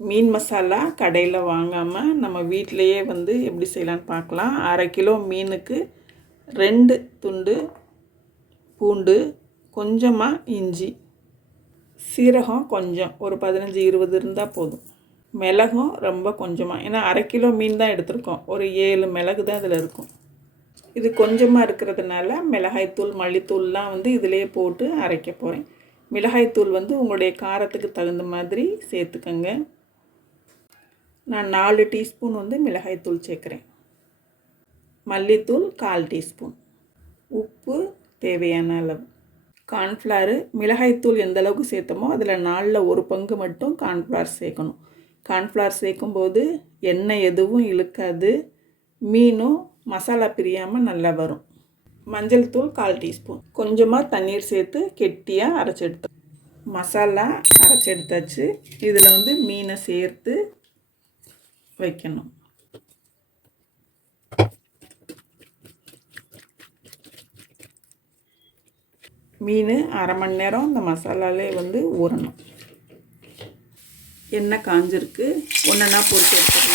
மீன் மசாலா கடையில் வாங்காமல் நம்ம வீட்டிலையே வந்து எப்படி செய்யலான்னு பார்க்கலாம். 1/2 கிலோ மீனுக்கு 2 துண்டு பூண்டு, கொஞ்சமாக இஞ்சி, சீரகம் கொஞ்சம், ஒரு 15-20 இருந்தால் போதும். மிளகும் ரொம்ப கொஞ்சமாக, ஏன்னா 1/2 கிலோ மீன் தான் எடுத்திருக்கோம். ஒரு 7 மிளகு தான் இதில் இருக்கும். இது கொஞ்சமாக இருக்கிறதுனால மிளகாய்த்தூள், மல்லித்தூள்லாம் வந்து இதிலேயே போட்டு அரைக்க போகிறேன். மிளகாய்த்தூள் வந்து உங்களுடைய காரத்துக்கு தகுந்த மாதிரி சேர்த்துக்கங்க. நான் 4 டீஸ்பூன் வந்து மிளகாய்த்தூள் சேர்க்குறேன். மல்லித்தூள் 1/4 டீஸ்பூன், உப்பு தேவையான அளவு, கார்ன்ஃப்ளவர். மிளகாய்த்தூள் எந்த அளவுக்கு சேர்த்தோமோ அதில் 4ல் 1 பங்கு மட்டும் கார்ன்ஃப்ளவர் சேர்க்கணும். கார்ன்ஃப்ளவர் சேர்க்கும்போது எண்ணெய் எதுவும் இழுக்காது, மீனும் மசாலா பிரியாமல் நல்லா வரும். மஞ்சள் தூள் 1/4 டீஸ்பூன். கொஞ்சமாக தண்ணீர் சேர்த்து கெட்டியாக அரைச்செடுத்து, மசாலா அரைச்செடுத்தாச்சு. இதில் வந்து மீனை சேர்த்து வைக்கணும். மீன் 1/2 மணி நேரம் இந்த மசாலாலே வந்து ஊறணும். எண்ணெய் காஞ்சிருக்கு, ஒன்றா பொரிச்சு எடுத்துக்கலாம்.